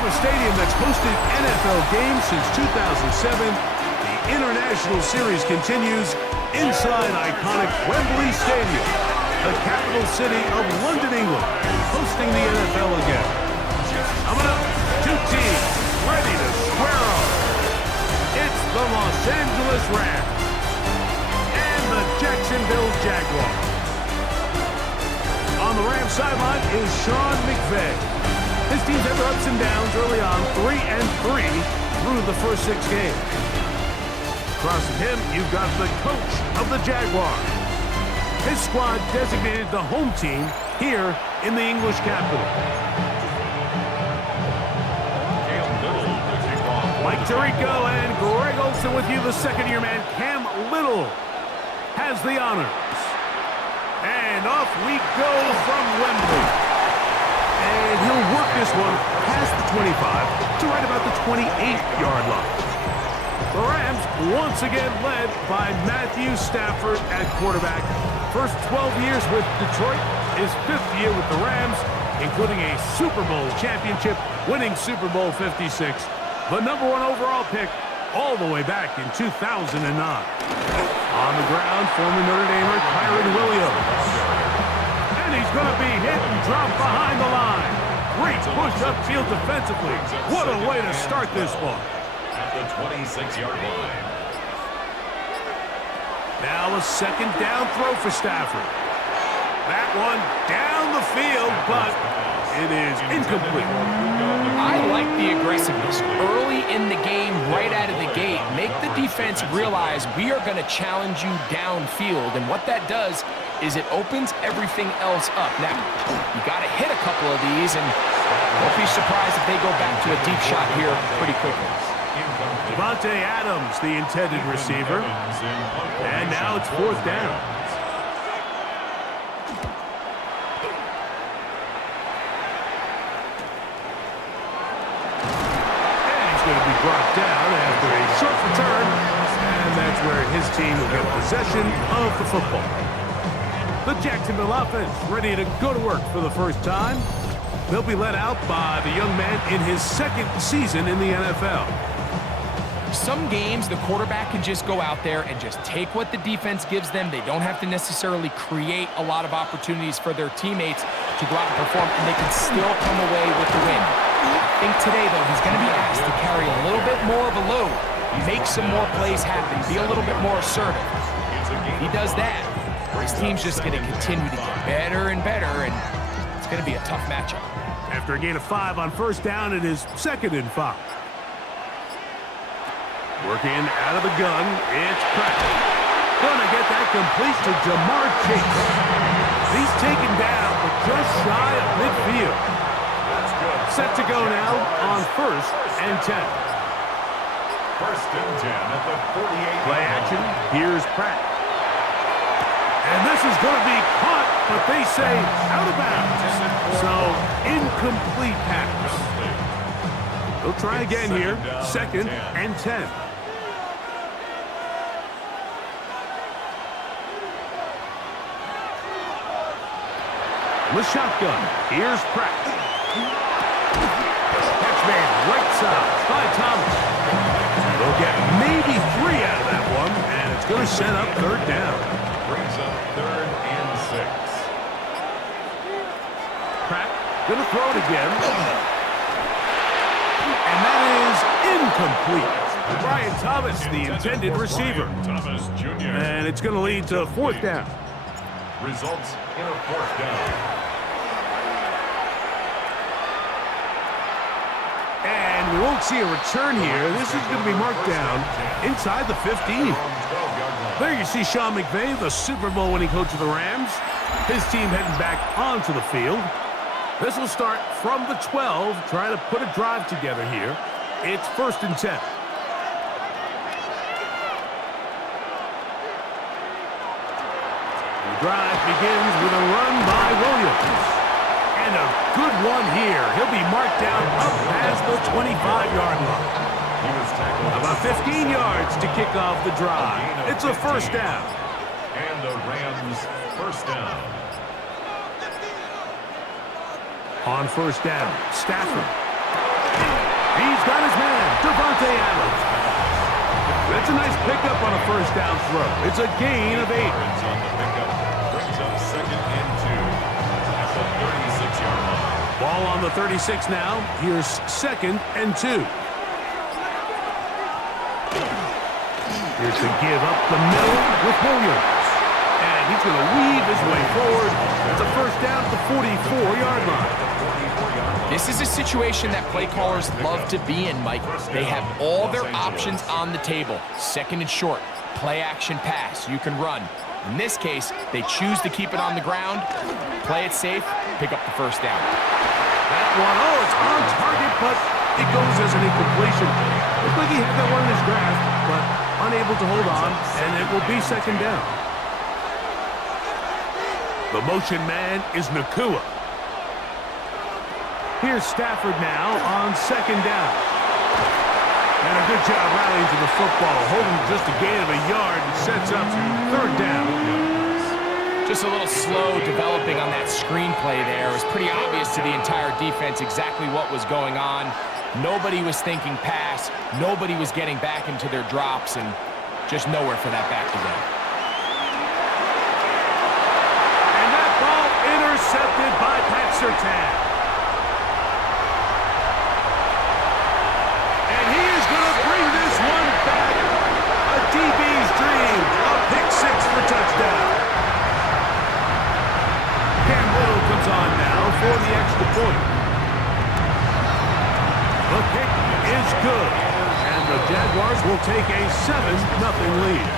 From a stadium that's hosted NFL games since 2007, the International Series continues inside iconic Wembley Stadium, the capital city of London, England, hosting the NFL again. Coming up, two teams ready to square off. It's the Los Angeles Rams and the Jacksonville Jaguars. On the Rams sideline is Sean McVay. His team's had their ups and downs early on, 3-3 through the first 6 games. Across from him, you've got the coach of the Jaguars. His squad designated the home team here in the English capital. Mike Tirico and Greg Olsen with you. The second-year man, Cam Little, has the honors. And off we go from Wembley. And he'll work this one past the 25 to right about the 28-yard line. The Rams once again led by Matthew Stafford at quarterback. First 12 years with Detroit, his 5th year with the Rams, including a Super Bowl championship, winning Super Bowl 56. The #1 overall pick all the way back in 2009. On the ground, former Notre Damer Kyren Williams. And he's going to be hit and dropped behind the line. Great push upfield defensively. What a way to start this one. At the 26-yard line. Now a second down throw for Stafford. That one down the field, but it is incomplete. I like the aggressiveness early in the game, right out of the gate. Make the defense realize we are going to challenge you downfield, and what that does is it opens everything else up. Now, you got to hit a couple of these, and don't be surprised if they go back to a deep shot here pretty quickly. Devontae Adams, the intended receiver, and now it's 4th down. Brought down after a short return, and that's where his team will get possession of the football. The Jacksonville offense ready to go to work for the first time. They'll be led out by the young man in his 2nd season in the NFL. Some games, the quarterback can just go out there and just take what the defense gives them. They don't have to necessarily create a lot of opportunities for their teammates to go out and perform, and they can still come away with the win. I think today, though, he's going to be asked to carry a little bit more of a load, make some more plays happen, be a little bit more assertive. If he does that, his team's just going to continue to get better and better, and it's going to be a tough matchup. After a gain of 5 on first down, it is 2nd and 5. Working out of the gun, it's Pratt. Gonna get that complete to Jamar Chase. He's taken down, but just shy of midfield. Set to go now on 1st and 10. 1st and 10 at the 48. Play action. Here's Pratt. And this is going to be caught, but they say out of bounds. So, incomplete pass. They'll try again here. 2nd and 10. The shotgun. Here's Pratt. Catchman right side by Thomas. They'll get maybe 3 out of that one, and it's going to set up 3rd down. Brings up 3rd and 6. Pratt going to throw it again. And that is incomplete. Brian Thomas, the intended receiver. Thomas Jr. And it's going to lead to 4th down. Results in a 4th down. And we won't see a return here. This is going to be marked down inside the 15. There you see Sean McVay, the Super Bowl winning coach of the Rams. His team heading back onto the field. This will start from the 12, trying to put a drive together here. It's 1st and 10. The drive begins with a run by Williams. And a good one here. He'll be marked down up past the 25-yard line. About 15 yards to kick off the drive. It's a 1st down. And the Rams 1st down. On 1st down, Stafford. He's got his man, Devontae Adams. That's a nice pickup on a first down throw. It's a gain of 8. On the pickup brings up 2nd and 2 at the 36-yard line. Ball on the 36 now. Here's 2nd and 2. Here's to give up the middle with Williams. And he's going to weave his way forward. It's a first down at the 44-yard line. This is a situation that play callers love to be in, Mike. They have all their options on the table. 2nd and short, play action pass, you can run. In this case, they choose to keep it on the ground, play it safe, pick up the first down. That one, it's on target, but it goes as an incompletion. Looks like he had that one in his grasp, but unable to hold on, and it will be 2nd down. The motion man is Nakua. Here's Stafford now on 2nd down. And a good job rallying to the football, holding just a gain of a yard and sets up 3rd down. Just a little slow developing on that screenplay there. It was pretty obvious to the entire defense exactly what was going on. Nobody was thinking pass. Nobody was getting back into their drops, and just nowhere for that back to go. And that ball intercepted by Pat Surtain. DB's dream, a pick 6 for touchdown. Cam Little comes on now for the extra point. The kick is good, and the Jaguars will take a 7-0 lead.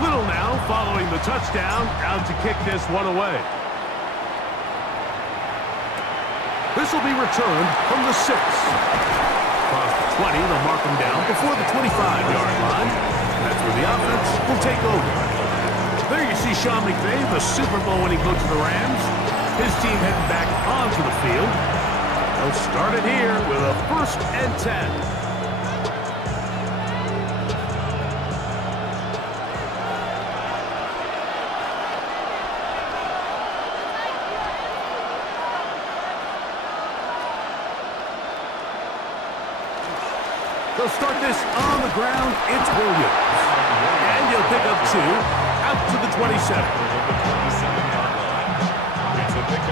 Little now following the touchdown, out to kick this one away. This will be returned from the 6. Across the 20, they'll mark him down before the 25-yard line. That's where the offense will take over. There you see Sean McVay, the Super Bowl winning coach of the Rams. His team heading back onto the field. They'll start it here with a 1st and 10. They'll start this on the ground. It's Williams. And he'll pick up 2 out to the 27.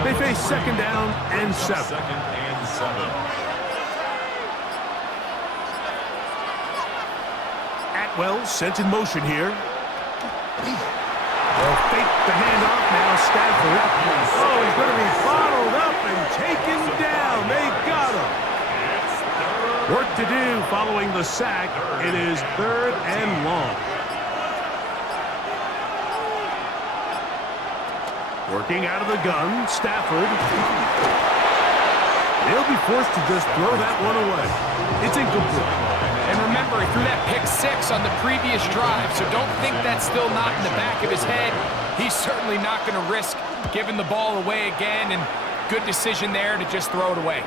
They face 2nd down and 7. Atwell sent in motion here. They'll fake the handoff now. Stafford. Oh, he's going to be bottled up and taken down. They got him. Work to do following the sack. It is 3rd and long. Working out of the gun, Stafford. He'll be forced to just throw that one away. It's incomplete. And remember, he threw that pick 6 on the previous drive, so don't think that's still not in the back of his head. He's certainly not going to risk giving the ball away again, and good decision there to just throw it away.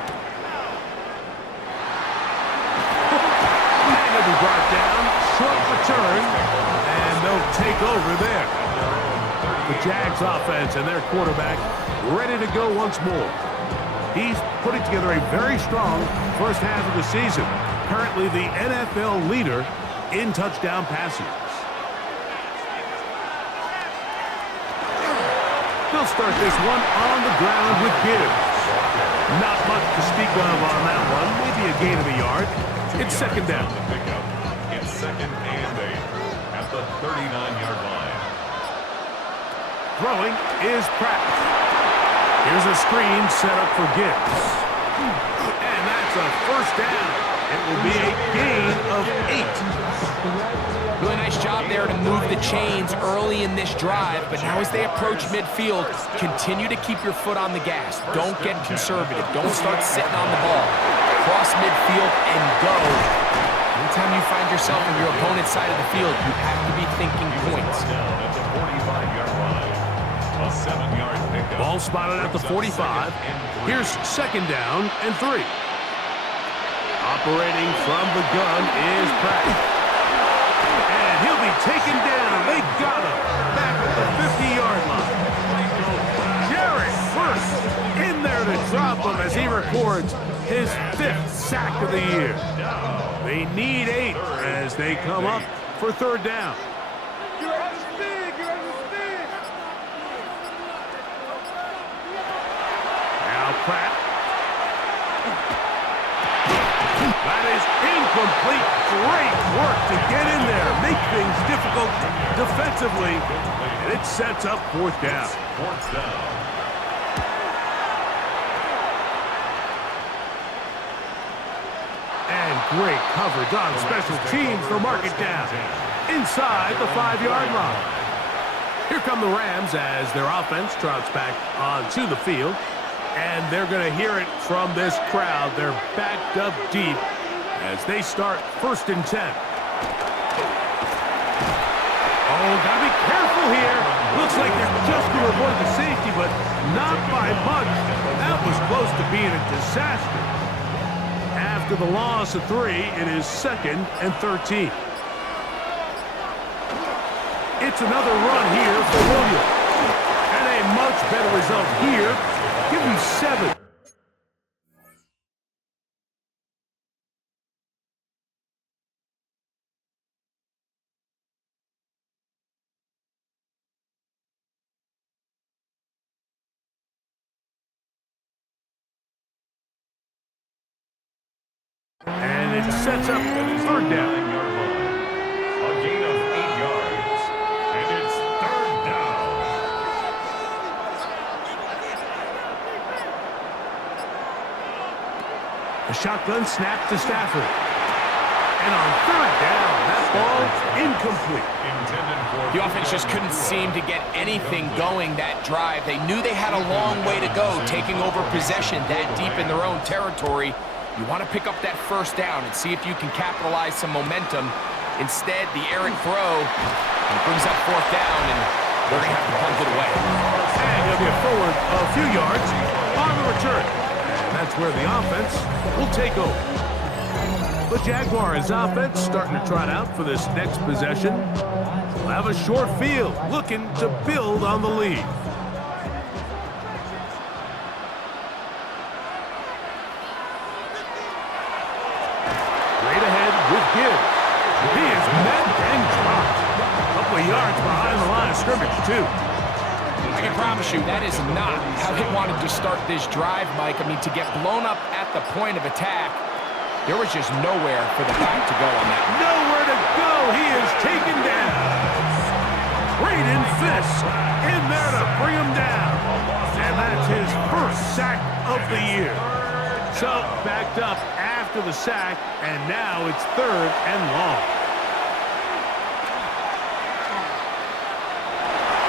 He'll be brought down, short return, and they'll take over there. The Jags offense and their quarterback ready to go once more. He's putting together a very strong first half of the season. Currently the NFL leader in touchdown passes. They'll start this one on the ground with Gibbs. Not much to speak of on that one. Maybe a gain of a yard. It's 2nd down. It's 2nd and 8 at the 39-yard line. Throwing is Pratt. Here's a screen set up for Gibbs. And that's a first down. It will be a gain of 8. Really nice job there to move the chains early in this drive, but now as they approach midfield, continue to keep your foot on the gas. Don't get conservative. Don't start sitting on the ball. Cross midfield and go. Anytime you find yourself on your opponent's side of the field, you have to be thinking points. At the 45-yard line. A 7-yard pickup. Ball spotted at the 45. Here's 2nd down and 3. Operating from the gun is Pratt. And he'll be taken down. They got him back at the 50-yard line. Jared first in there to drop him as he records his 5th sack of the year. They need 8 as they come up for 3rd down. Now Pratt. That is incomplete. Great work to get in there, make things difficult defensively, and it sets up 4th down. 4th down. And great coverage on special teams to mark it down inside the 5-yard line. Here come the Rams as their offense trots back onto the field. And they're going to hear it from this crowd. They're backed up deep as they start 1st and 10. Oh, got to be careful here. Looks like they're just going to avoid the safety, but not by much. That was close to being a disaster. After the loss of 3, it is 2nd and 13. It's another run here for Williams. And a much better result here. Give him 7. And it sets up 3rd down. A gain of 8 yards. And it's 3rd down. A shotgun snap to Stafford. And on 3rd down, that ball incomplete. The offense just couldn't seem to get anything going that drive. They knew they had a long way to go, taking over possession that deep in their own territory. You want to pick up that 1st down and see if you can capitalize some momentum. Instead, the errant throw brings up 4th down, and they're going to have to punt it away. And he'll get forward a few yards on the return. And that's where the offense will take over. The Jaguars offense starting to trot out for this next possession. We'll have a short field looking to build on the lead. Straight ahead with Gibbs. He is met and dropped. A couple of yards behind the line of scrimmage, too. I can promise you that is not how they wanted to start this drive, Mike. I mean, to get blown up at the point of attack, there was just nowhere for the back to go on that. Nowhere to go. He is taken down. Braden Fisk in there to bring him down. And that's his 1st sack of the year. So backed up after the sack, and now it's 3rd and long.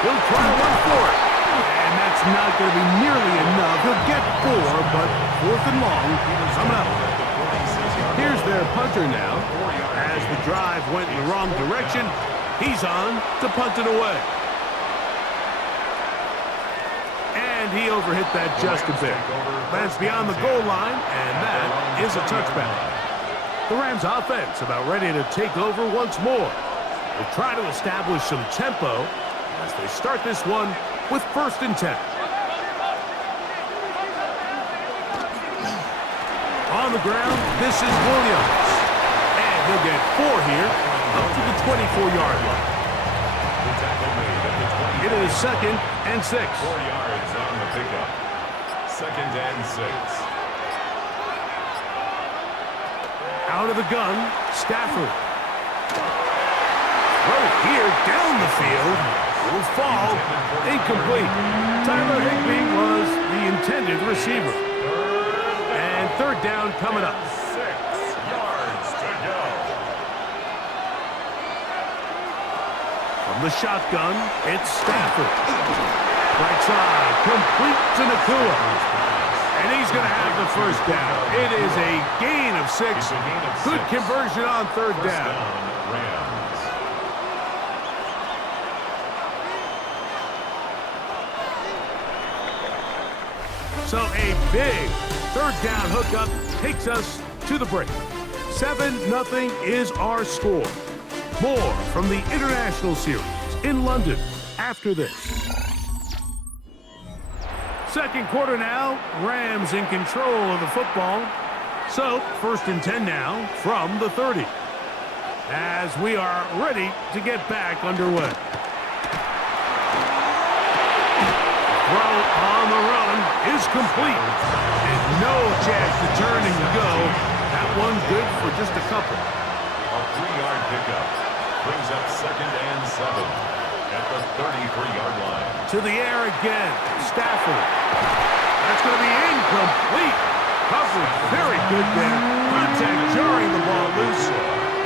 He'll try to run for it. And that's not going to be nearly enough. He'll get 4, but 4th and long coming up. Here's their punter now. As the drive went in the wrong direction, he's on to punt it away. And he overhit that just a bit. That's beyond the goal line, and that is a touchback. The Rams offense about ready to take over once more. They'll try to establish some tempo as they start this one with 1st and 10. On the ground, this is Williams. And he'll get 4 here, up to the 24-yard line. It is 2nd and 6. 4 yards on the pickup. 2nd and 6. Out of the gun, Stafford. Throw here down the field. Will fall. Incomplete. Tyler Higbee was the intended receiver. And 3rd down coming up. 6 yards to go. From the shotgun, it's Stafford. Right side, complete to Nakua. And he's going to have the 1st down. It is a gain of 6. Good conversion on 3rd down. Rams. So a big 3rd down hookup takes us to the break. 7-0 is our score. More from the International Series in London after this. 2nd quarter now. Rams in control of the football. So, 1st and 10 now from the 30. As we are ready to get back underway. Throw on the run is complete. And no chance to turn and go. That one good for just a couple. A 3-yard pickup brings up 2nd and 7 at the 33-yard line. To the air again. Stafford. That's going to be incomplete. Coverage very good there. Contact jarring the ball loose.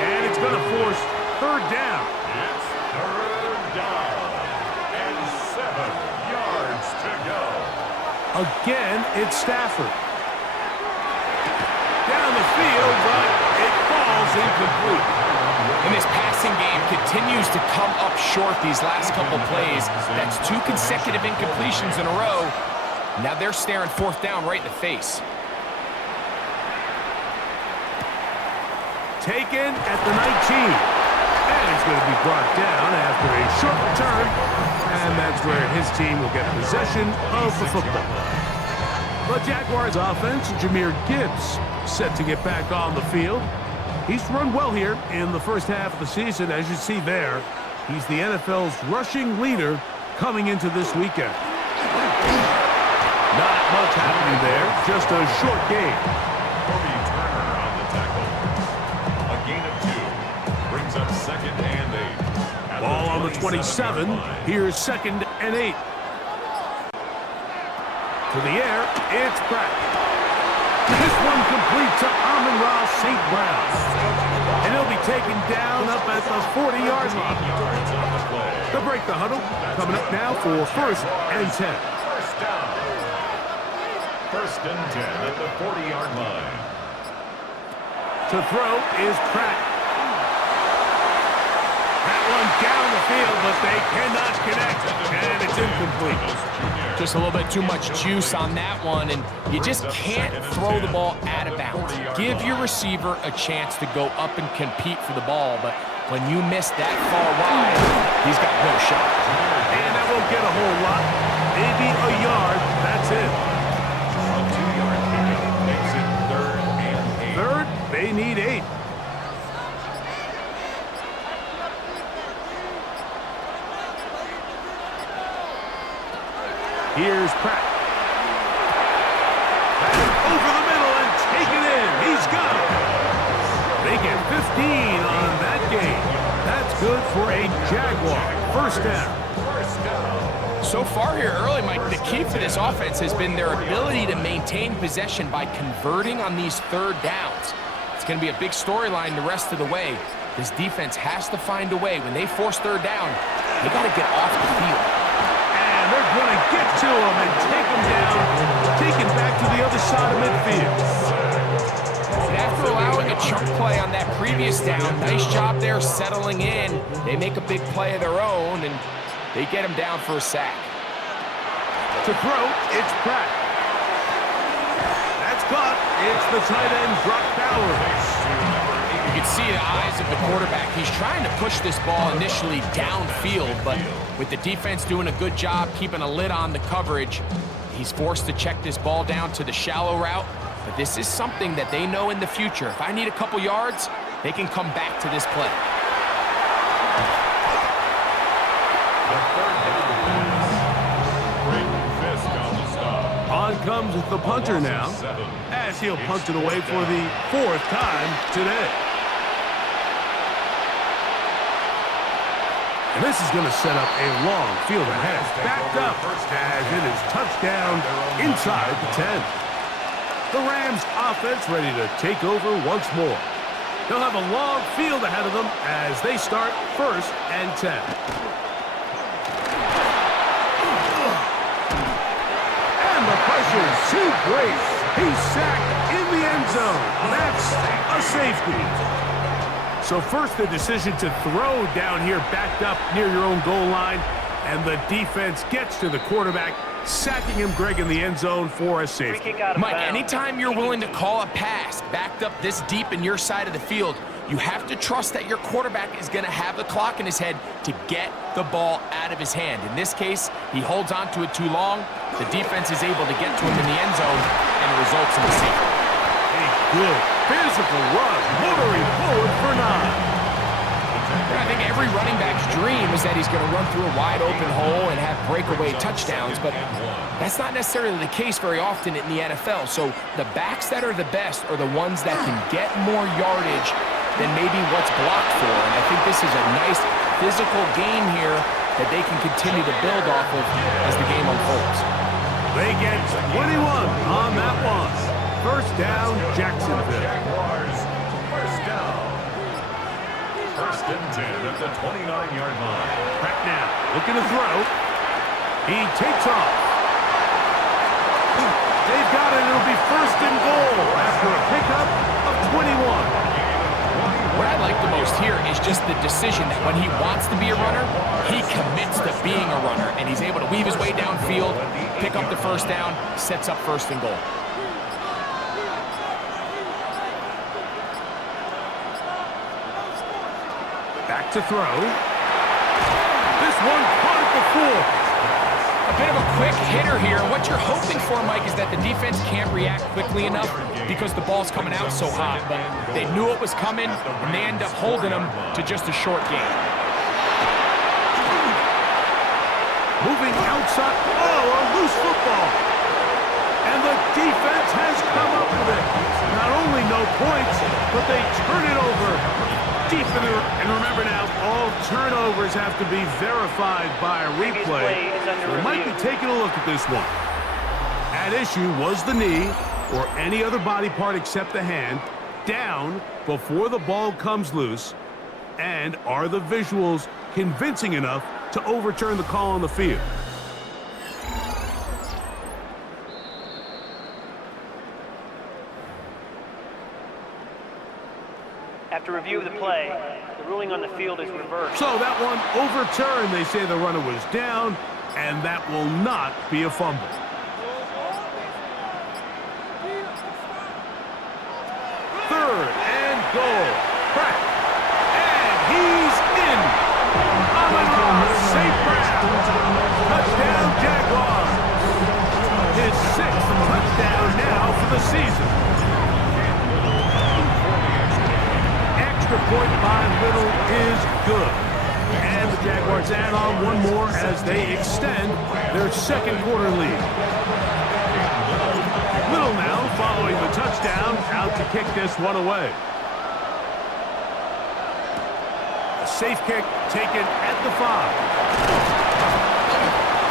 And it's going to force 3rd down. It's 3rd down and 7 yards to go. Again, it's Stafford. Down the field, but it falls incomplete. And this passing game continues to come up short these last couple plays. That's 2 consecutive incompletions in a row. Now they're staring 4th down right in the face. Taken at the 19. And he's going to be brought down after a short return. And that's where his team will get possession of the football. The Jaguars offense, Jahmyr Gibbs, set to get back on the field. He's run well here in the first half of the season, as you see there. He's the NFL's rushing leader coming into this weekend. Not much happening there, just a short game. Turner on the tackle. A gain of 2 brings up 2nd and 8. Ball on the 27. Here's 2nd and 8. To the air, it's Pratt. This one complete to Amon-Ra St. Brown. And he'll be taken down up at the 40-yard line. They'll break the huddle. Coming up now for 1st and 10. First down. 1st and 10 at the 40-yard line. To throw is Pratt. That one down the field, but they cannot connect. And it's incomplete. Just a little bit too much juice on that one, and you just can't throw the ball out of bounds. Give your receiver a chance to go up and compete for the ball, but when you miss that far wide, he's got no shot. And that won't get a whole lot. Maybe a yard. That's it. A 2-yard pickup makes it 3rd and 8. 3rd, they need 8. Here's Pratt. Over the middle and taken in. He's got it. They get 15 on that game. That's good for a Jaguar. 1st down. So far here early, Mike, the key for this offense has been their ability to maintain possession by converting on these 3rd downs. It's going to be a big storyline the rest of the way. This defense has to find a way. When they force 3rd down, they got to get off the field. And they're going to get to him and take him down, take it back to the other side of midfield. And after allowing a chunk play on that previous down, nice job there settling in. They make a big play of their own, and they get him down for a sack. To throw, it's Pratt. That's caught. It's the tight end, Brock Bowers. You can see the eyes of the quarterback. He's trying to push this ball initially downfield, but with the defense doing a good job keeping a lid on the coverage, he's forced to check this ball down to the shallow route. But this is something that they know in the future. If I need a couple yards, they can come back to this play. On comes the punter now, as he'll punt it away for the 4th time today. And this is going to set up a long field ahead. Backed up as it is touchdown inside the 10. The Rams offense ready to take over once more. They'll have a long field ahead of them as they start 1st and 10. And the pressure is too great. He's sacked in the end zone. That's a safety. So first the decision to throw down here backed up near your own goal line. And the defense gets to the quarterback, sacking him, Greg, in the end zone for a safety. Mike, anytime you're willing to call a pass backed up this deep in your side of the field, you have to trust that your quarterback is going to have the clock in his head to get the ball out of his hand. In this case, he holds on to it too long. The defense is able to get to him in the end zone, and it results in a safety. And he good physical run, motoring forward for 9. I think every running back's dream is that he's going to run through a wide open hole and have breakaway touchdowns, but that's not necessarily the case very often in the NFL. So the backs that are the best are the ones that can get more yardage than maybe what's blocked for. And I think this is a nice physical game here that they can continue to build off of as the game unfolds. They get 21 on that one. First down, Jacksonville. Jaguars, first down. First and 10 at the 29-yard line. Back now, looking to throw. He takes off. They've got it. It'll be first and goal after a pickup of 21. What I like the most here is just the decision that when he wants to be a runner, he commits to being a runner, and he's able to weave his way downfield, pick up the first down, sets up first and goal. Back to throw. This one caught at the 4. A bit of a quick hitter here. What you're hoping for, Mike, is that the defense can't react quickly enough because the ball's coming out so hot. But they knew it was coming, and they end up holding them to just a short gain. Moving outside. Oh, a loose football. And the defense has come up with it. Not only no points, but they turn it over. And remember now, all turnovers have to be verified by a replay. We might be taking a look at this one. At issue was the knee, or any other body part except the hand, down before the ball comes loose. And are the visuals convincing enough to overturn the call on the field? After review of the play, the ruling on the field is reversed. So that one overturned. They say the runner was down, and that will not be a fumble. Third and goal. Crack. And he's in. St. Brown. Touchdown, Jaguars. His 6th touchdown now for the season. Extra point by Little is good. And the Jaguars add on one more as they extend their second quarter lead. Little now following the touchdown, out to kick this one away. A safe kick taken at the 5.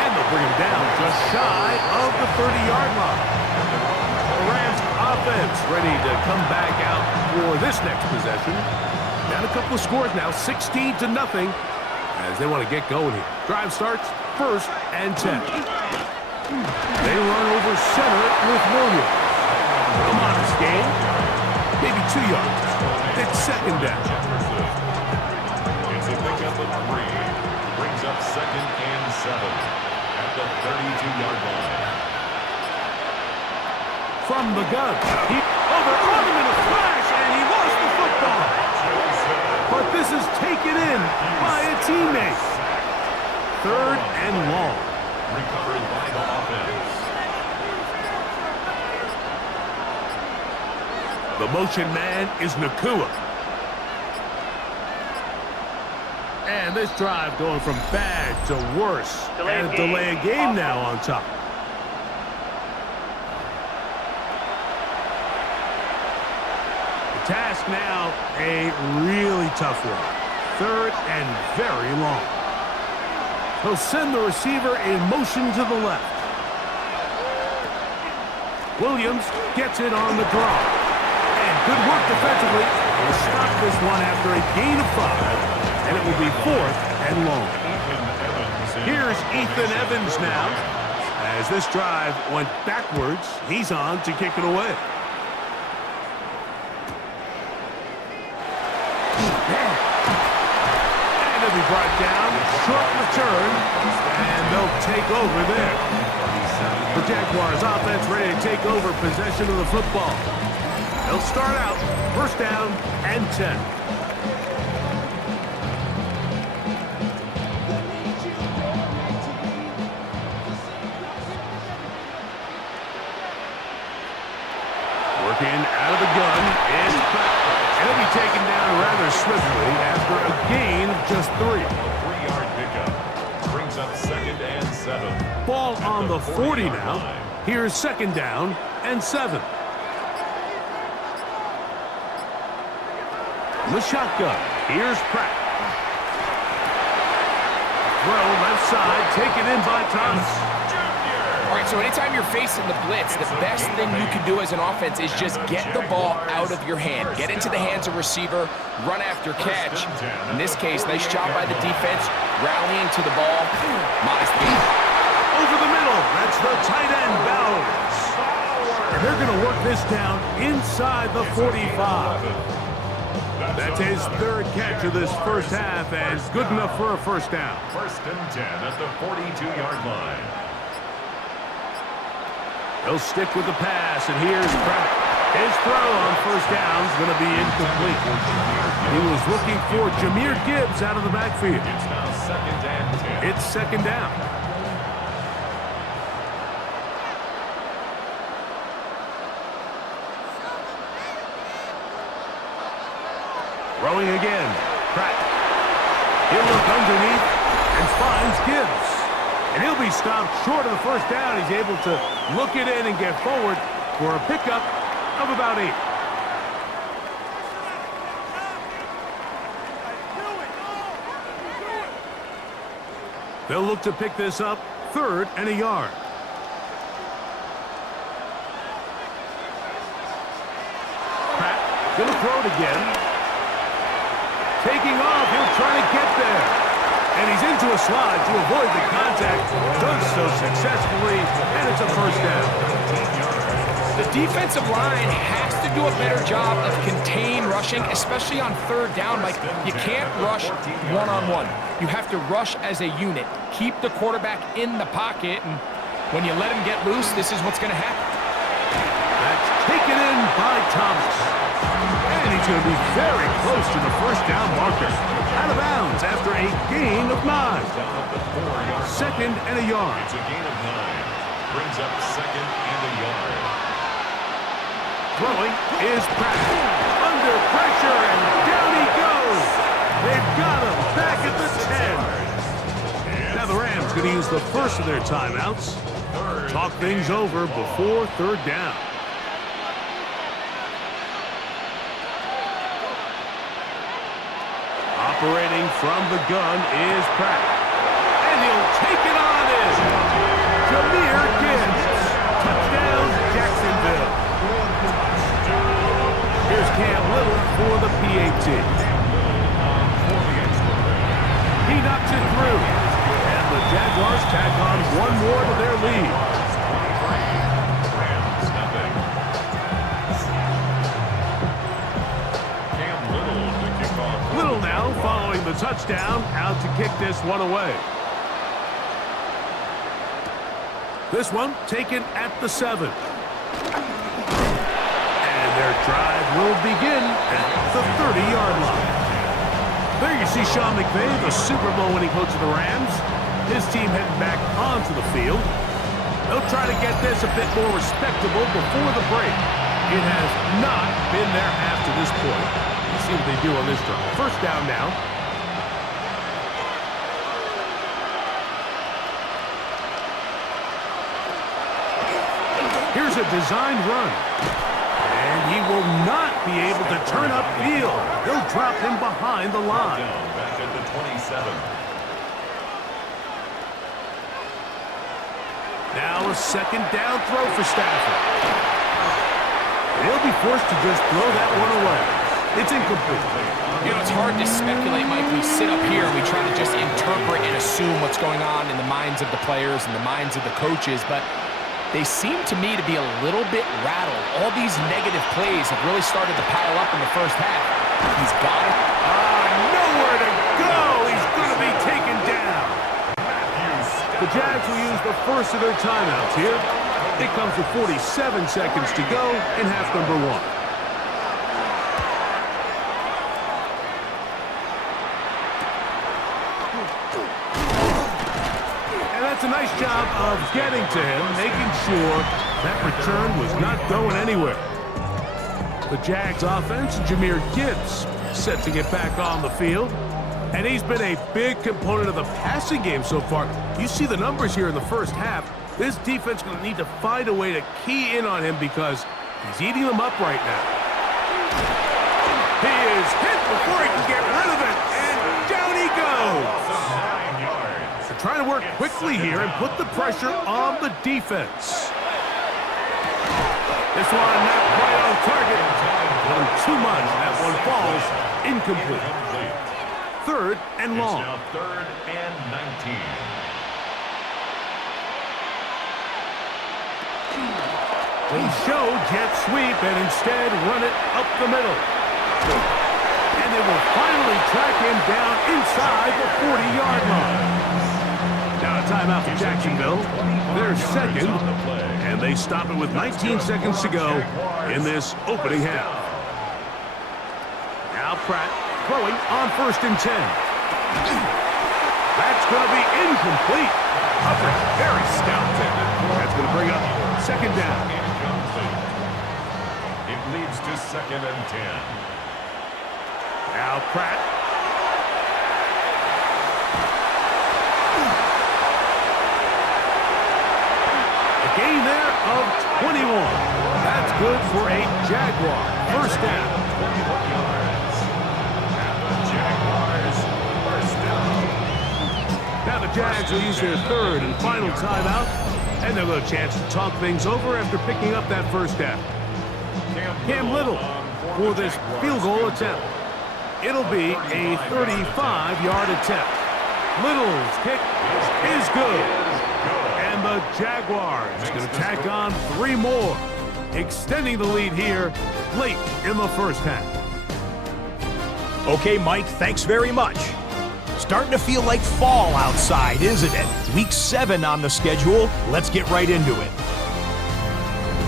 And they'll bring him down just shy of the 30-yard line. The Rams offense ready to come back out for this next possession. Down a couple of scores now, 16-0, as they want to get going here. Drive starts first and 10. They run over center with Williams. A modest gain, maybe 2 yards. It's second down. It's a pickup of 3. Brings up second and 7 at the 32-yard line. From the gun. They're on him in a flash, and he lost the football. But this is taken in by a teammate. Third and long. Recovered by the offense. The motion man is Nakua. And this drive going from bad to worse. And a delay of game now on top. Task now, a really tough one. Third and very long. He'll send the receiver in motion to the left. Williams gets it on the draw. And good work defensively. He'll stop this one after a gain of 5. And it will be 4th and long. Here's Ethan Evans now. As this drive went backwards, he's on to kick it away. And it'll be brought down, short return, and they'll take over there. The Jaguars offense ready to take over possession of the football. They'll start out first down and 10. Working out of the gun. 3. A 3-yard pickup. Brings up 2nd and 7. Ball on the 40 40-yard now. line. Here's 2nd down and 7. The shotgun. Here's Pratt. Throw left side, taken in by Thomas. All right, so anytime you're facing the blitz, the best thing you can do as an offense is just get the ball out of your hand. Get into the hands of receiver, run after catch. In this case, nice job by the defense, rallying to the ball. Modest gain. Over the middle, that's the tight end, Bowers. And they're going to work this down inside the 45. That's his 3rd catch of this first half, and good enough for a first down. 1st and 10 at the 42-yard line. They'll stick with the pass, and here's Pratt. His throw on first down is going to be incomplete. He was looking for Jahmyr Gibbs out of the backfield. It's now 2nd and 10. It's 2nd down. Throwing again. Pratt. He'll look underneath and finds Gibbs. And he'll be stopped short of the first down. He's able to look it in and get forward for a pickup of about 8. They'll look to pick this up 3rd and a yard. Pratt gonna throw it again. Taking off, he'll try to get there. And he's into a slide to avoid the contact. Does so successfully, and it's a first down. The defensive line has to do a better job of contain rushing, especially on 3rd down. Like, you can't rush one-on-one. You have to rush as a unit. Keep the quarterback in the pocket, and when you let him get loose, this is what's going to happen. That's taken in by Thomas. And he's going to be very close to the first down marker. Out of bounds after a gain of 9. 2nd and a yard. It's a gain of 9. Brings up 2nd and a yard. Throwing is Pratt. Under pressure, and down he goes. They've got him back at the 10. Now the Rams going to use the first of their timeouts. Talk things over before 3rd down. Operating from the gun is Pratt. And he'll take it on in. Jahmyr Gibbs. Touchdown, Jacksonville. Here's Cam Little for the PAT. He knocks it through. And the Jaguars tack on one more to their lead. Little now following the touchdown, out to kick this one away. This one taken at the 7. And their drive will begin at the 30-yard line. There you see Sean McVay, the Super Bowl winning coach of the Rams. His team heading back onto the field. They'll try to get this a bit more respectable before the break. It has not been there after this point. See what they do on this drive. First down now. Here's a designed run. And he will not be able to turn upfield. They'll drop him behind the line. Back at the 27. Now a 2nd down throw for Stafford. They'll be forced to just throw that one away. It's incomplete. You know, it's hard to speculate, Mike. We sit up here and we try to just interpret and assume what's going on in the minds of the players and the minds of the coaches, but they seem to me to be a little bit rattled. All these negative plays have really started to pile up in the first half. He's got it. Nowhere to go. He's going to be taken down. The Jags will use the first of their timeouts here. It comes with 47 seconds to go in half number 1. A nice job of getting to him, making sure that return was not going anywhere. The Jags offense, Jahmyr Gibbs, set to get back on the field. And he's been a big component of the passing game so far. You see the numbers here in the first half. This defense is going to need to find a way to key in on him because he's eating them up right now. He is hit before he can get rid of it, and down he goes. They're trying to work quickly here and put the pressure on the defense. This one not quite on target. One too much. That one falls incomplete. Third and long. It's now third and 19. They show jet sweep and instead run it up the middle. And they will finally track him down inside the 40-yard line. Now a timeout for Jacksonville. They're second, and they stop it with 19 seconds to go in this opening half. Now Pratt throwing on 1st and 10. That's going to be incomplete. Hubbard, very stout. That's going to bring up second down. It leads to 2nd and 10. Now Pratt. A gain there of 21. That's good for a Jaguar. First down. 21 yards. And the Jaguars first down. Now the Jags will use their third and final timeout, and they'll get a chance to talk things over after picking up that first down. Cam Little for this field goal attempt. It'll be a 35-yard attempt. Little's kick is good. And the Jaguars going to tack on 3 more, extending the lead here late in the first half. Okay, Mike, thanks very much. Starting to feel like fall outside, isn't it? Week 7 on the schedule. Let's get right into it.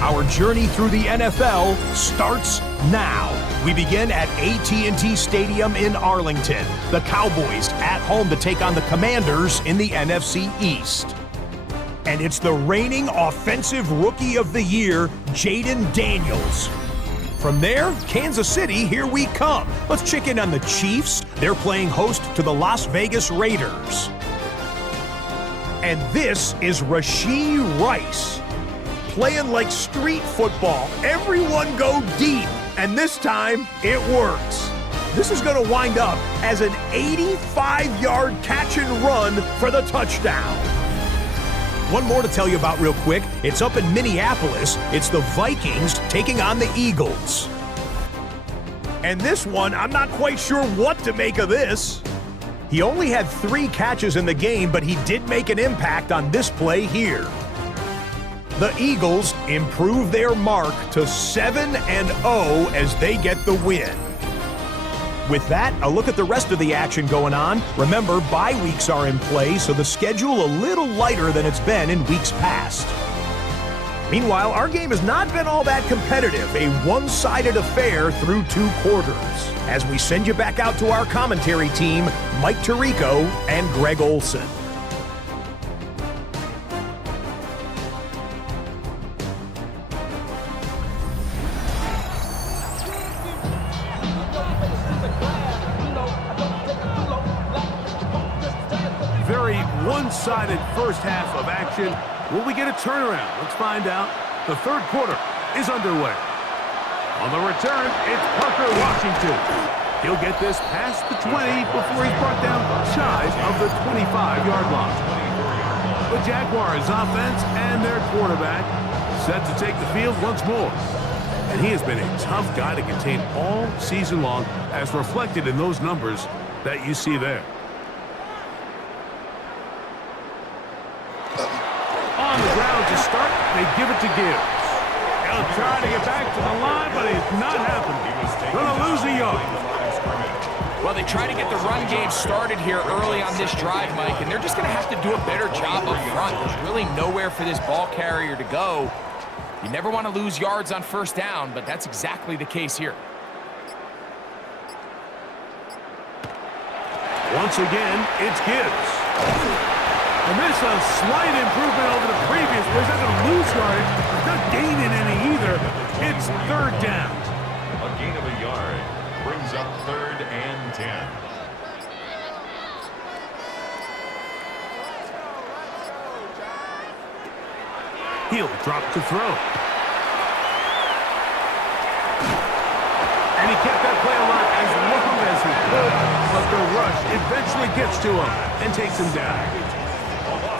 Our journey through the NFL starts now. We begin at AT&T Stadium in Arlington. The Cowboys at home to take on the Commanders in the NFC East. And it's the reigning Offensive Rookie of the Year, Jaden Daniels. From there, Kansas City, here we come. Let's check in on the Chiefs. They're playing host to the Las Vegas Raiders. And this is Rashee Rice. Playing like street football. Everyone go deep. And this time, it works. This is going to wind up as an 85-yard catch and run for the touchdown. One more to tell you about real quick. It's up in Minneapolis. It's the Vikings taking on the Eagles. And this one, I'm not quite sure what to make of this. He only had 3 catches in the game, but he did make an impact on this play here. The Eagles improve their mark to 7-0 as they get the win. With that, a look at the rest of the action going on. Remember, bye weeks are in play, so the schedule a little lighter than it's been in weeks past. Meanwhile, our game has not been all that competitive, a one-sided affair through 2 quarters. As we send you back out to our commentary team, Mike Tirico and Greg Olson. Very one-sided first half of action. Will we get a turnaround? Let's find out. The third quarter is underway. On the return, it's Parker Washington. He'll get this past the 20 before he's brought down shy of the 25-yard line. The Jaguars offense and their quarterback set to take the field once more. And he has been a tough guy to contain all season long, as reflected in those numbers that you see there. On the ground to start, they give it to Gibbs. He'll try to get back to the line, but it's not happening. Gonna lose a yard. Well, they try to get the run game started here early on this drive, Mike, and they're just going to have to do a better job up front. There's really nowhere for this ball carrier to go. You never want to lose yards on first down, but that's exactly the case here. Once again, it's Gibbs. And this is a slight improvement over the previous play. He's not going to lose yardage. He's not gaining any either. It's third down. A gain of a yard brings up 3rd and 10. He'll drop to throw. And he kept that play alive as long as he could, but the rush eventually gets to him and takes him down.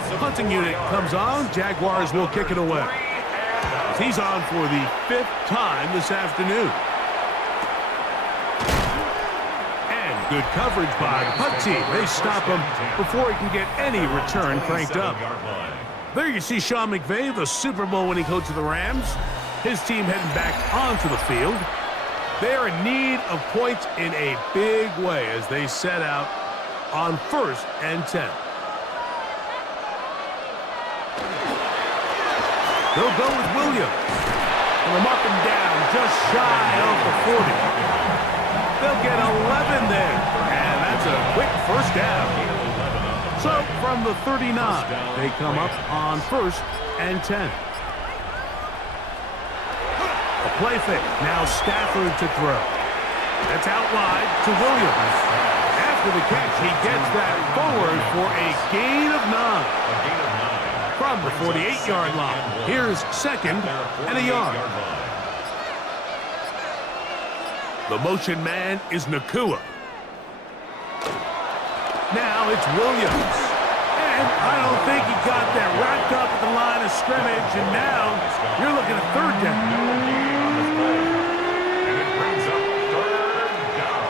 The punting unit comes on. Jaguars will kick it away. He's on for the 5th time this afternoon. And good coverage by the punt team. They stop him before he can get any return cranked up. There you see Sean McVay, the Super Bowl winning coach of the Rams. His team heading back onto the field. They are in need of points in a big way as they set out on 1st and 10. They'll go with Williams. And they'll mark him down just shy of the 40. They'll get 11 there. And that's a quick first down. So from the 39, they come up on 1st and 10. A play fake. Now Stafford to throw. That's out wide to Williams. After the catch, he gets that forward for a gain of 9. From the 48-yard line. Here's 2nd and a yard. The motion man is Nakua. Now it's Williams. And I don't think he got that wrapped up at the line of scrimmage. And now you're looking at 3rd down. And it brings up 3rd down.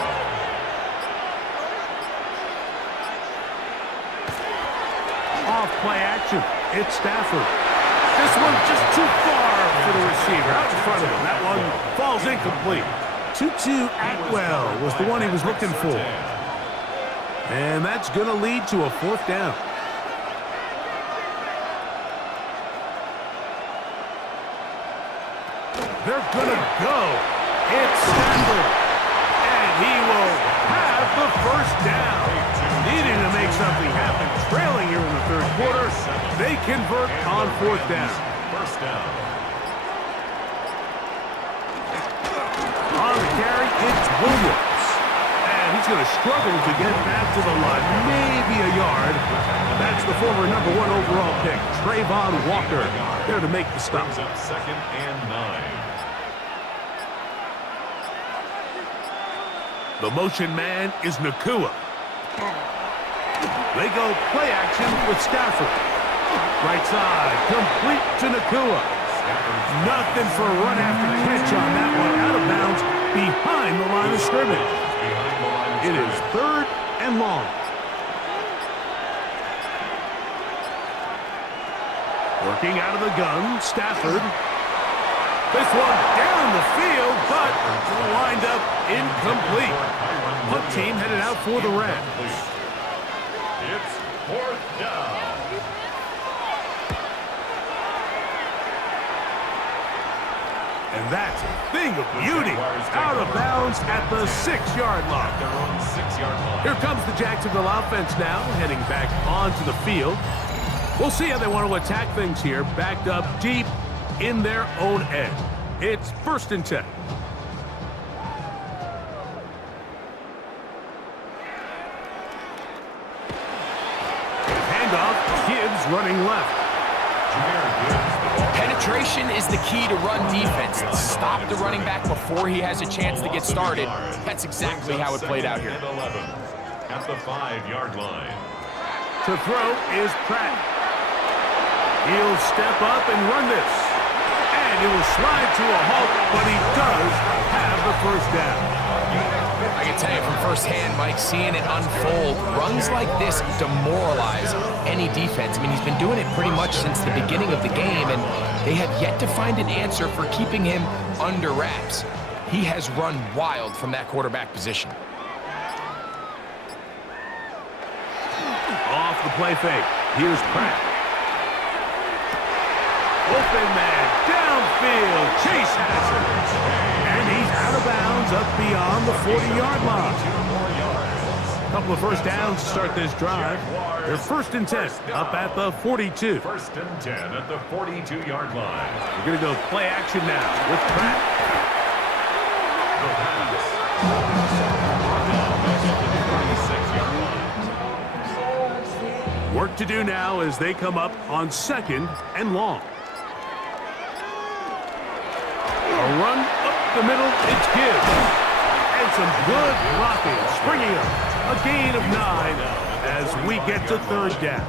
Off play action. It's Stafford. This one's just too far for the receiver. Out in front of him. That one falls incomplete. Tutu Atwell was the one he was looking for. And that's going to lead to a 4th down. They're going to go. It's Stafford. And he will have the 1st down. Needing to make something happen. Trailing here in the 3rd quarter. They convert on 4th down. 1st down. On the carry, it's Williams. And he's going to struggle to get back to the line. Maybe a yard. That's the former #1 overall pick, Trayvon Walker, there to make the stop. Brings up 2nd and 9. The motion man is Nakua. They go play action with Stafford. Right side, complete to Nakua. Nothing for a run after catch on that one. Out of bounds behind the line of scrimmage. It is 3rd and long. Working out of the gun, Stafford. This one down the field, but lined up incomplete. Punt team headed out for the Rams. It's 4th down. And that's a thing of beauty. Out of bounds at the 6-yard line. Their own 6-yard line. Here comes the Jacksonville offense now, heading back onto the field. We'll see how they want to attack things here, backed up deep in their own end. It's 1st and 10. Handoff, Gibbs running left. Penetration is the key to run defense. Stop the running back before he has a chance to get started. That's exactly how it played out here. 11 at the 5-yard line. To throw is Pratt. He'll step up and run this. And it will slide to a halt, but he does have the 1st down. I can tell you from firsthand, Mike, seeing it unfold, runs like this demoralize any defense. I mean, he's been doing it pretty much since the beginning of the game, and they have yet to find an answer for keeping him under wraps. He has run wild from that quarterback position. Off the play fake. Here's Pratt. Open man, downfield. Chase has it. And he's out of bounds up beyond the 40-yard line. A couple of 1st downs to start this drive. They're 1st and 10 up at the 42. 1st and 10 at the 42-yard line. We're going to go play action now with Pratt. The pass. Work to do now as they come up on 2nd and long. A run up the middle, it's Gibbs. And some good blocking, springing up. A gain of 9 as we get to third down.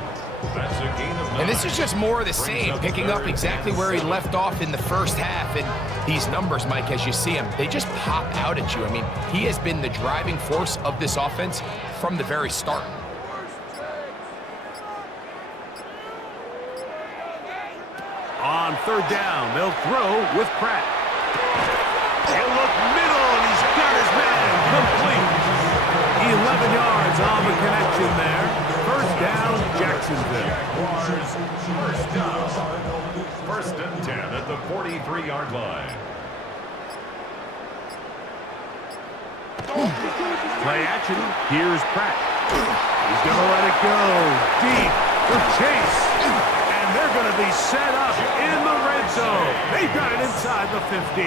That's a gain of 9. And this is just more of the same, picking up exactly where he left off in the first half. And these numbers, Mike, as you see them, they just pop out at you. I mean, he has been the driving force of this offense from the very start. On third down, they'll throw with Pratt. He'll look middle, and he's got his man complete. 11 yards on the connection there. First down, Jacksonville. Jaguars, first down. First and 10 at the 43-yard line. Play action. Here's Pratt. He's going to let it go deep for Chase. And they're going to be set up in the red zone. They've got it inside the 15.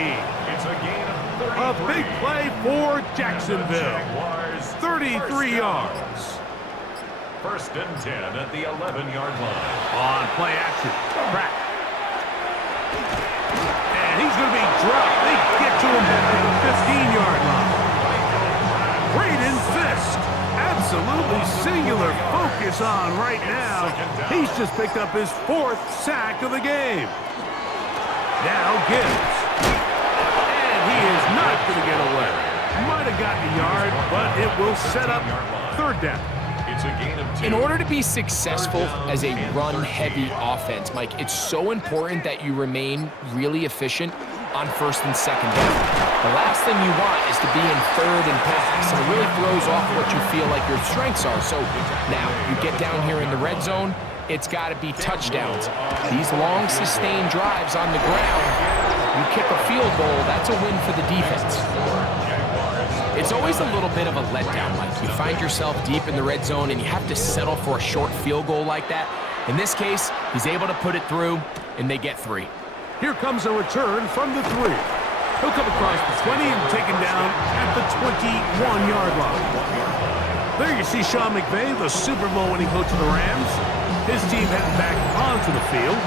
It's a gain of 33. A big play for Jacksonville. Jaguars, 33 yards. First and 10 at the 11-yard line. On play action, Pratt. And he's going to be dropped. They get to him at the 15-yard line. Braden Fisk. Absolutely singular focus on right now. He's just picked up his 4th sack of the game. Now Gibbs. And he is not going to get away. Might have gotten a yard, but it will set up third down. It's a gain of 2. In order to be successful as a run-heavy offense, Mike, it's so important that you remain really efficient on first and second down. The last thing you want is to be in third and pass, and it really throws off what you feel like your strengths are. So now you get down here in the red zone, it's got to be touchdowns. These long, sustained drives on the ground, you kick a field goal, that's a win for the defense. It's always a little bit of a letdown, Mike. You find yourself deep in the red zone, and you have to settle for a short field goal like that. In this case, he's able to put it through, and they get 3. Here comes a return from the 3. He'll come across the 20 and taken down at the 21-yard line. There you see Sean McVay, the Super Bowl winning coach of the Rams. His team heading back onto the field.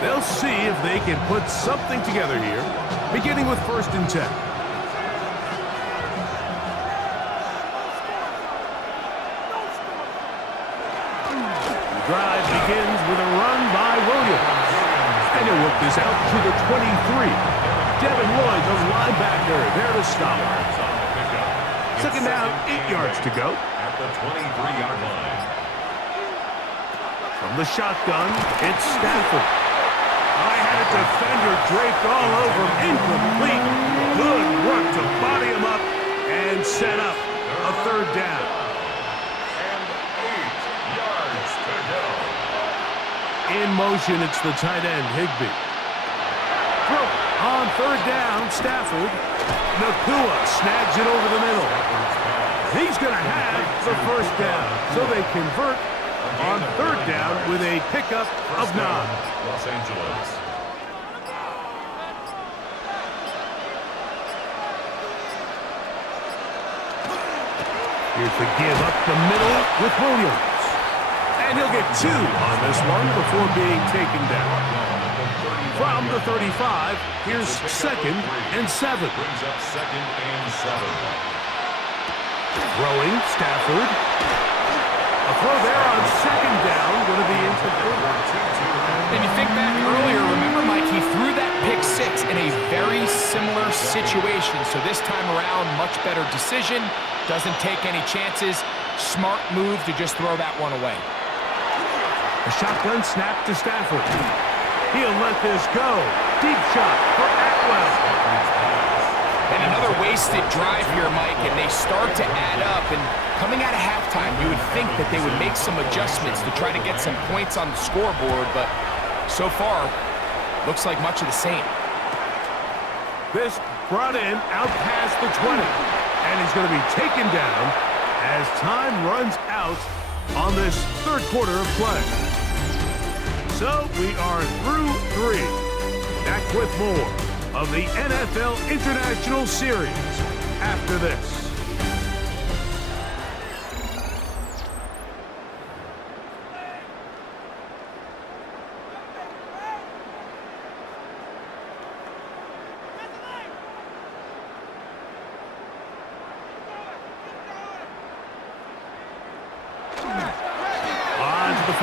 They'll see if they can put something together here, beginning with first and 10. The drive begins with a run by Williams. And he'll work this out to the 23. Devin Lloyd, the linebacker, there to stop. Second down, 8 yards to go. At the 23-yard line. From the shotgun, it's Stafford. I had a defender draped all over him. Incomplete. Good work to body him up and set up a third down. And 8 yards to go. In motion, it's the tight end, Higbee. Throw on third down, Stafford. Nakua snags it over the middle. He's going to have the first down. So they convert on third down with a pickup of 9. Los Angeles. Here's the give up the middle with Williams. And he'll get 2 on this one before being taken down. From the 35, here's second and 7. Brings up second and 7. Throwing, Stafford. A throw there on second down, going to be incomplete. If you think back earlier, remember, Mike, he threw that pick 6 in a very similar situation. So this time around, much better decision. Doesn't take any chances. Smart move to just throw that one away. A shotgun snap to Stafford. He'll let this go. Deep shot for Atwell. And another wasted drive here, Mike, and they start to add up. And coming out of halftime, you would think that they would make some adjustments to try to get some points on the scoreboard, but so far, looks like much of the same. This brought in out past the 20. And he's going to be taken down as time runs out on this third quarter of play. So we are through 3. Back with more of the NFL International Series after this.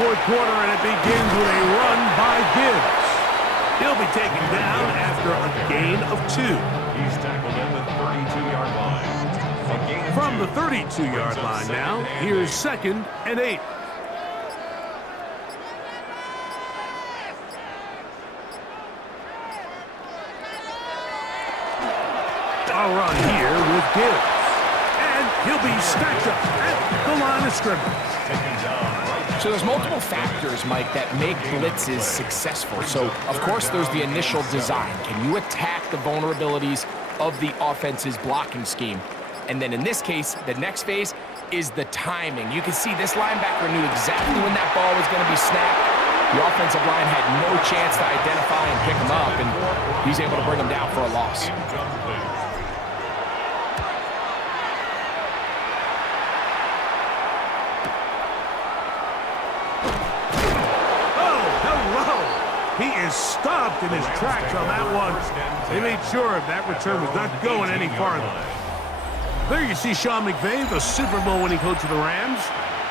fourth quarter, and it begins with a run by Gibbs. He'll be taken down after a gain of 2. He's tackled at the 32-yard line. A gain of From 2 the 32-yard brings up line second now, and here's 8. 2nd and 8. A run here with Gibbs. And he'll be stacked up at the line of scrimmage. Taken down right. So there's multiple factors, Mike, that make blitzes successful. So, of course, there's the initial design. Can you attack the vulnerabilities of the offense's blocking scheme? And then in this case, the next phase is the timing. You can see this linebacker knew exactly when that ball was going to be snapped. The offensive line had no chance to identify and pick him up, and he's able to bring him down for a loss. Incomplete. Oh, hello! He is stopped in his tracks on that one. They made sure that return was not going any farther. There you see Sean McVay, the Super Bowl winning coach of the Rams.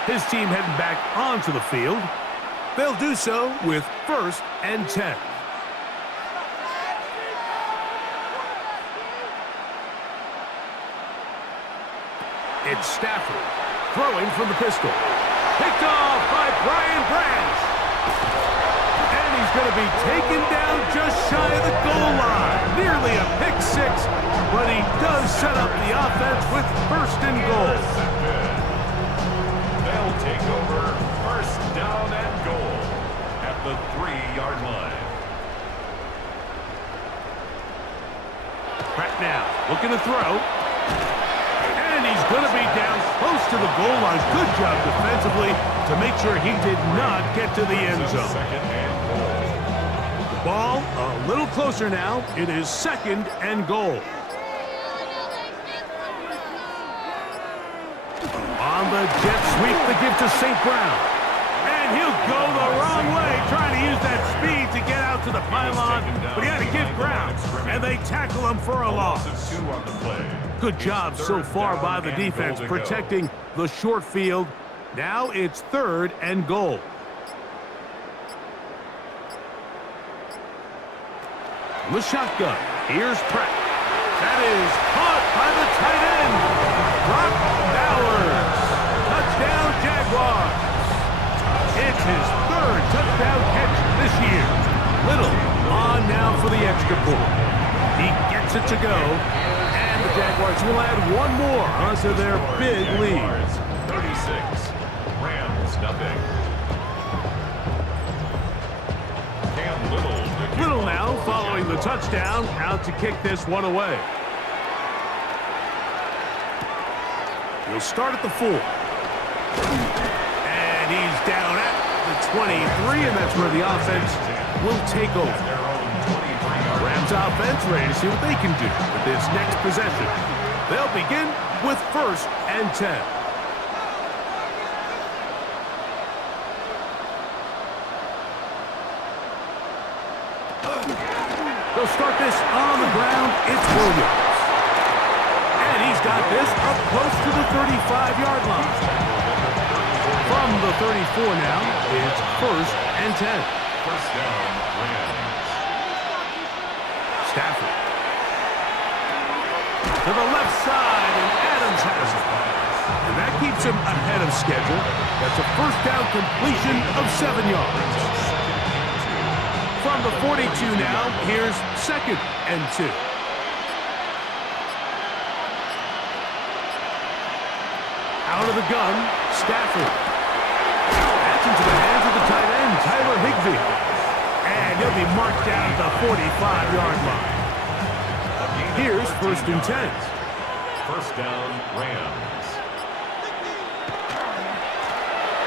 His team heading back onto the field. They'll do so with 1st and 10. It's Stafford throwing from the pistol. Picked off by Brian Branch. And he's going to be taken down just shy of the goal line. Nearly a pick 6, but he does set up the offense with 1st and goal. They'll take over 1st down and goal at the 3-yard line. Pratt now looking to throw. And he's going to be down close to the goal line. Good job defensively to make sure he did not get to the end zone. 2nd and goal. The ball a little closer now. It is 2nd and goal. On the jet sweep, the give to St. Brown. And he'll go the wrong way, trying to use that speed to get out to the pylon. But he had to give ground, and they tackle him for a loss. 2 on the play. Good job so far by the defense protecting the short field. Now it's 3rd and goal. The shotgun. Here's Pratt. That is caught by the tight end. Brock Bowers. Touchdown, Jaguars. It's his 3rd touchdown catch this year. Little on now for the extra point. He gets it to go. And the Jaguars will add one more onto their big lead. 36. Rams nothing. Cam Little now following the touchdown, out to kick this one away. He'll start at the 4. And he's down at the 23, and that's where the offense will take over. Rams offense ready to see what they can do with this next possession. They'll begin with 1st and 10. They'll start this on the ground. It's Williams. And he's got this up close to the 35-yard line. From the 34 now, it's 1st and 10. 1st down, Rams. Stafford. To the left side, and Adams has it. And that keeps him ahead of schedule. That's a 1st down completion of 7 yards. From the 42 now, here's 2nd and 2. Out of the gun, Stafford. That's into the hands of the tight end, Tyler Higbee. And he'll be marked down at the 45-yard line. Here's 1st and 10. 1st down, Rams.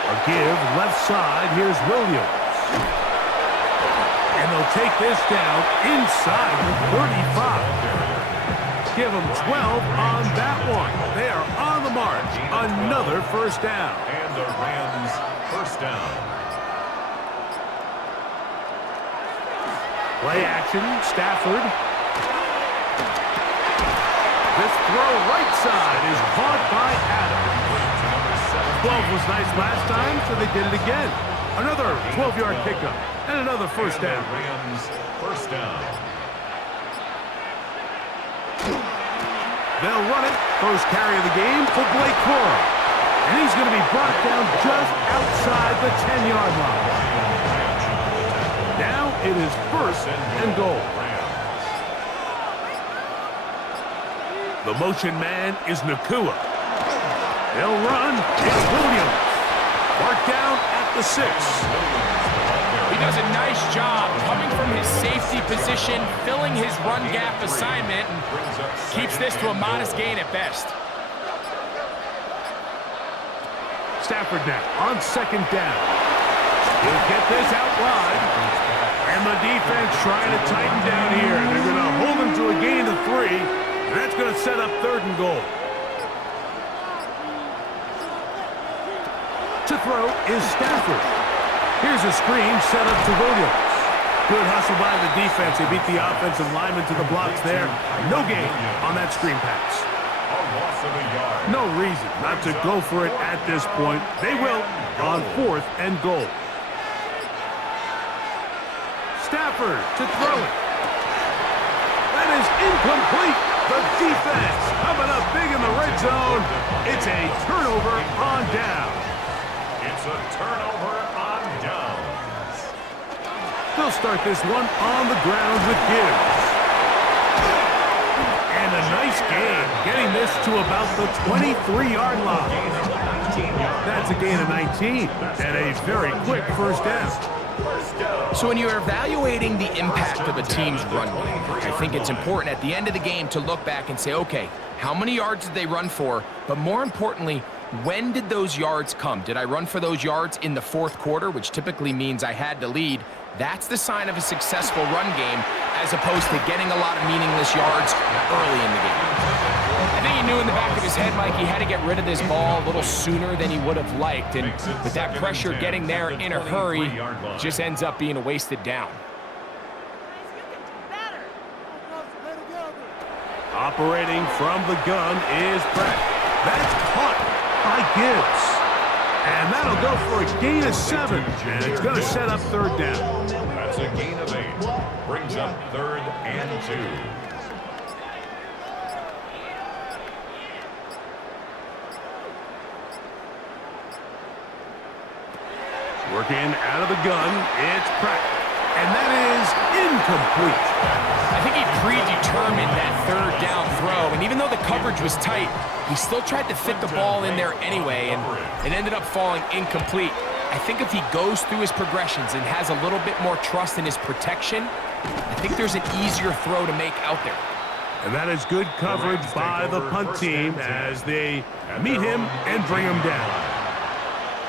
A give left side, here's Williams. And they'll take this down inside the 35. Give them 12 on that one. They are on the march. Another 1st down. And the Rams 1st down. Play action, Stafford. This throw right side is caught by Adams. 12 was nice last time, so they did it again. Another 12-yard pickup and another first down. Rams first down. They'll run it. First carry of the game for Blake Cora. And he's going to be brought down just outside the 10-yard line. Now it is first and goal. The motion man is Nakua. They'll run. It's Williams. Marked down at the 6. He does a nice job coming from his safety position, filling his run gap assignment, and keeps this to a modest gain at best. Stafford now on second down. He'll get this out wide. And the defense trying to tighten down here. They're going to hold him to a gain of 3. And that's going to set up third and goal. To throw is Stafford. Here's a screen set up to Williams. Good hustle by the defense. They beat the offensive lineman to the blocks there. No gain on that screen pass. No reason not to go for it at this point. They will on fourth and goal. Stafford to throw it. That is incomplete. The defense coming up big in the red zone. It's a turnover on down. It's a turnover on downs. They'll start this one on the ground with Gibbs. And a nice gain, getting this to about the 23-yard line. That's a gain of 19 and a very quick first down. So when you're evaluating the impact of a team's run game, I think it's important at the end of the game to look back and say, okay, how many yards did they run for? But more importantly, when did those yards come? Did I run for those yards in the fourth quarter, which typically means I had to lead? That's the sign of a successful run game, as opposed to getting a lot of meaningless yards early in the game. I think he knew in the back of his head, Mike, he had to get rid of this ball a little sooner than he would have liked. And with that pressure getting there in a hurry, just ends up being a wasted down. Operating from the gun is Pratt. That's caught by Gibbs. And that'll go for a gain of 7. And it's going to set up third down. That's a gain of 8. Brings up third and 2. Working out of the gun, it's Pratt. And that is incomplete. I think he predetermined that third down throw, and even though the coverage was tight, he still tried to fit the ball in there anyway, and it ended up falling incomplete. I think if he goes through his progressions and has a little bit more trust in his protection, I think there's an easier throw to make out there. And that is good coverage by the punt team as they meet him and bring him down.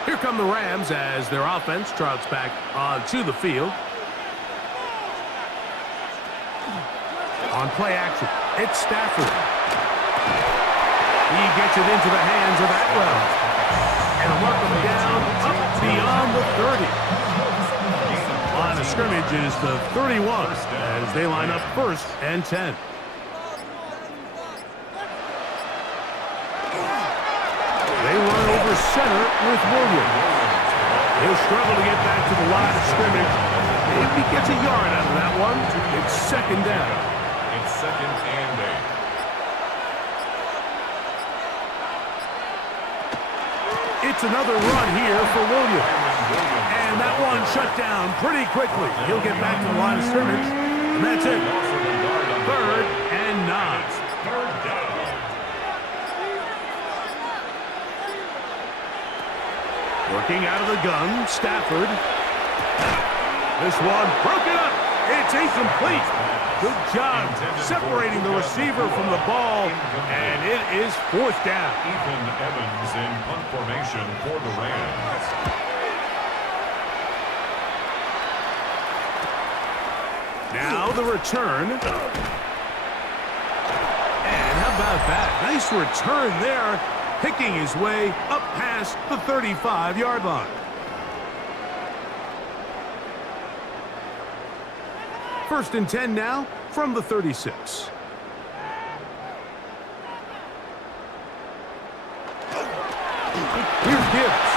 Here come the Rams as their offense trots back onto the field. On play action, it's Stafford. He gets it into the hands of Atwell. And mark him down up beyond the 30. Line of scrimmage is the 31 as they line up first and 10. They run over center with Williams. He'll struggle to get back to the line of scrimmage. If he gets a yard out of that one, it's second down. It's second and 8. It's another run here for Williams. And that one shut down pretty quickly. He'll get back to the line of scrimmage. And that's it. Third and 9. Third down. Working out of the gun, Stafford. This one broken up. It's incomplete. Good job separating the receiver from the ball, and it is fourth down. Ethan Evans in punt formation for the Rams. Now the return. And how about that? Nice return there, picking his way up past the 35-yard line. First and 10 now from the 36. Here's Gibbs.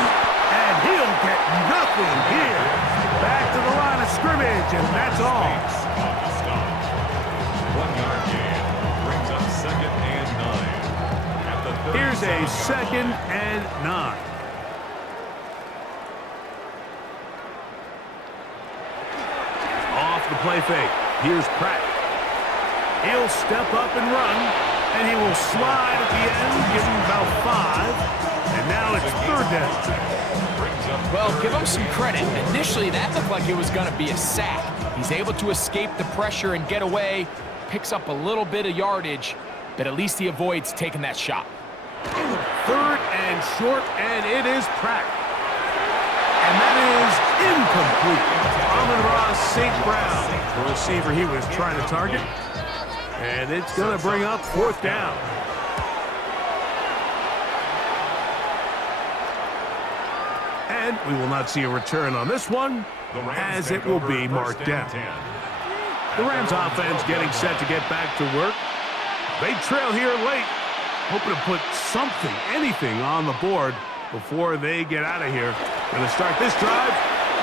And he'll get nothing. second here. Back to the line of scrimmage, and that's all. On the stop. 1-yard gain brings up 2nd and 9. At the Here's a 37-yard 2nd and 9. Off the play fake. Here's Pratt. He'll step up and run, and he will slide at the end, give him about 5. And now it's 3rd down. Well, give him some credit. Initially, that looked like it was going to be a sack. He's able to escape the pressure and get away, picks up a little bit of yardage, but at least he avoids taking that shot. 3rd and short, and it is Pratt. And that is incomplete. Amon-Ra St. Brown, the receiver he was trying to target. And it's going to bring up 4th down. And we will not see a return on this one, as it will be marked down. The Rams offense getting set to get back to work. They trail here late, hoping to put something, anything on the board before they get out of here. Going to start this drive,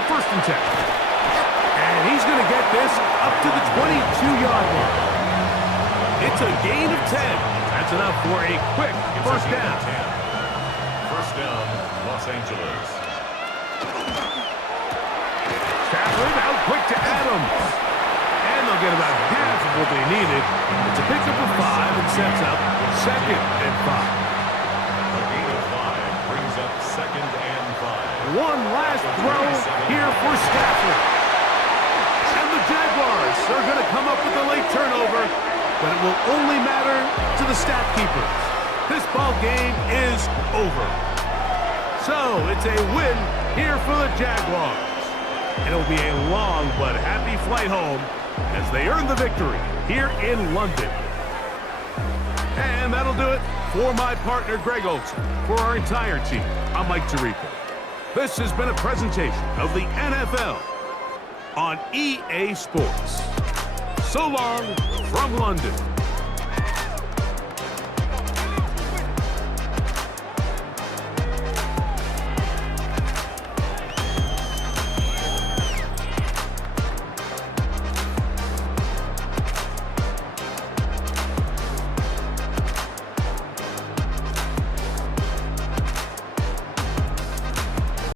1st and 10. And he's going to get this up to the 22-yard line. It's a gain of 10. That's enough for a quick 1st down. 1st down, Los Angeles. Stafford out quick to Adams. And they'll get about half of what they needed. It's a pickup of 5 and sets up 2nd and 5. A gain of 5 brings up 2nd and 5. One last throw here for Stafford. And the Jaguars are going to come up with a late turnover, but it will only matter to the stat keepers. This ball game is over. So it's a win here for the Jaguars. And it'll be a long but happy flight home as they earn the victory here in London. And that'll do it for my partner, Greg Olson. For our entire team, I'm Mike Tirico. This has been a presentation of the NFL on EA Sports. So long from London.